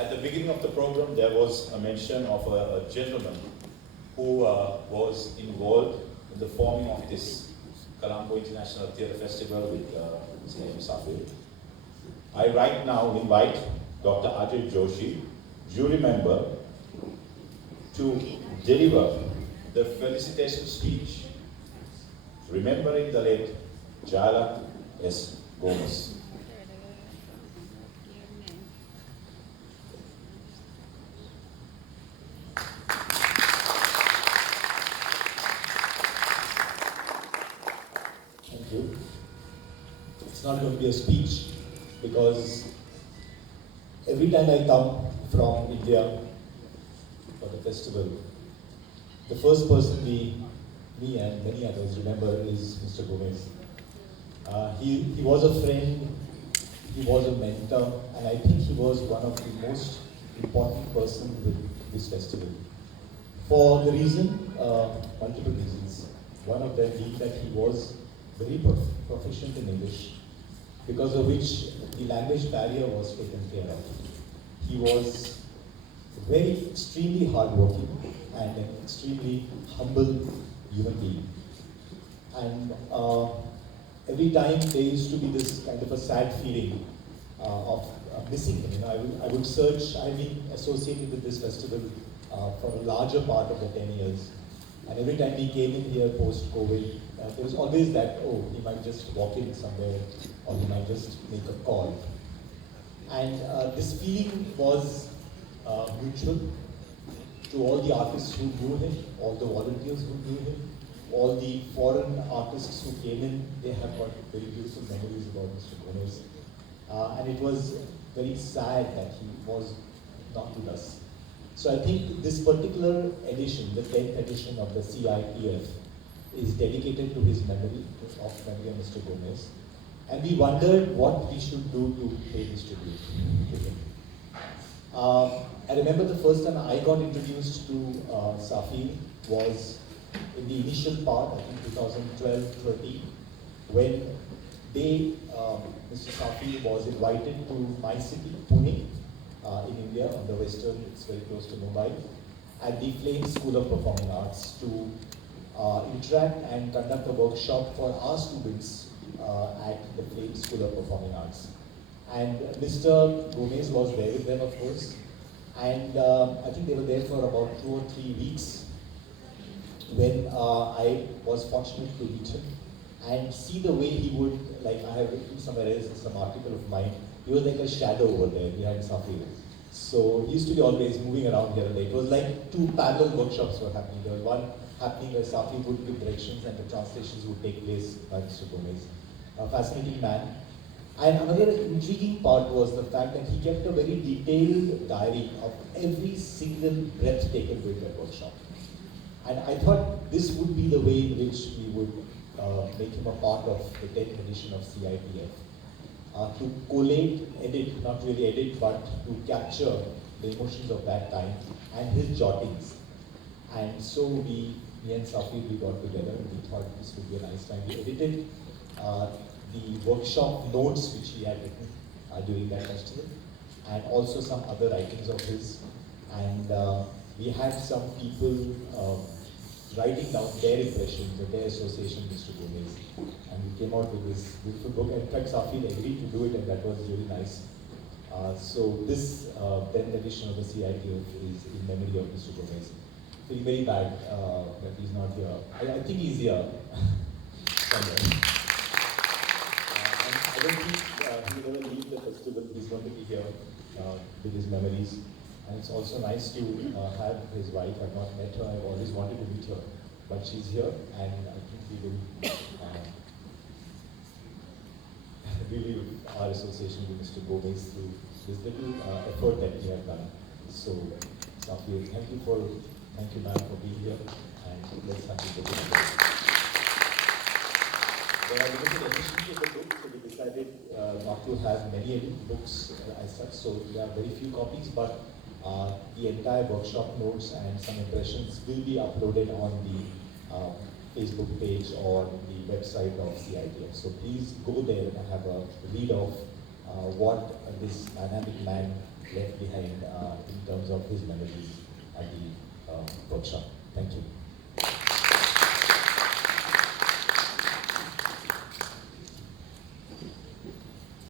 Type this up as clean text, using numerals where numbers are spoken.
At the beginning of the program, there was a mention of a gentleman who was involved in the forming of this Colombo International Theatre Festival with Sneham Safir. I right now invite Dr. Ajay Joshi, jury member, to deliver the felicitation speech remembering the late Jala S. Gomez. Thank you. It's not going to be a speech because every time I come from India for the festival, the first person me and many others remember is Mr. Gomez. He was a friend, he was a mentor, and I think he was one of the most important persons with this festival. For the reason, multiple reasons. One of them being that he was very proficient in English, because of which the language barrier was taken care of. He was very extremely hardworking and an extremely humble human being. And every time there used to be this kind of a sad feeling of missing him. You know, I would search. I've been associated with this festival for a larger part of the 10 years. And every time we came in here post-COVID, there was always that, oh, he might just walk in somewhere, or he might just make a call. And this feeling was mutual to all the artists who knew him, all the volunteers who knew him, all the foreign artists who came in. They have got very beautiful memories about Mr. Gomez. And it was very sad that he was not with us. So I think this particular edition, the 10th edition of the CIPF, is dedicated to his memory, of Mr. Gomez. And we wondered what we should do to pay this tribute to him. I remember the first time I got introduced to Safir was in the initial part, I think 2012-13, when Mr. Safir was invited to my city, Pune, in India, on the western, it's very close to Mumbai, at the Flame School of Performing Arts to interact and conduct a workshop for our students at the Flame School of Performing Arts. And Mr. Gomez was there with them, of course, and I think they were there for about 2 or 3 weeks when I was fortunate to meet him and see the way he would, like I have written somewhere else in some article of mine, he was like a shadow over there behind Safir. So he used to be always moving around here and there. It was like 2 parallel workshops were happening. There was one happening where Safir would give directions and the translations would take place by Mr. Gomez. A fascinating man. And another intriguing part was the fact that he kept a very detailed diary of every single breath taken during that workshop. And I thought this would be the way in which we would make him a part of the 10th edition of CIPF. To collate, edit, not really edit, but to capture the emotions of that time and his jottings. And so me and Safir, we got together and we thought this would be a nice time. We edited the workshop notes which he had written during that festival, and also some other writings of his. And we had some people writing down their impressions and their association with Mr. Gomez. And we came out with this beautiful book. In fact, Safir agreed to do it, and that was really nice. So this 10th edition of the CIPF is in memory of Mr. Gomez. Feeling very bad that he's not here. I think he's here somewhere. I don't think he will ever leave the festival. He's going to be here with his memories. And it's also nice to have his wife. I've not met her. I've always wanted to meet her. But she's here, and I think we will relive our association with Mr. Gomez through this little effort that he had done. So, Safir, thank you, ma'am, for being here. And let's thank you for being here. There are limited editions of the book, so we decided not to have many books as such, so there are very few copies, but the entire workshop notes and some impressions will be uploaded on the Facebook page or the website of CIPF. So please go there and have a read of what this dynamic man left behind in terms of his memories at the workshop. Thank you.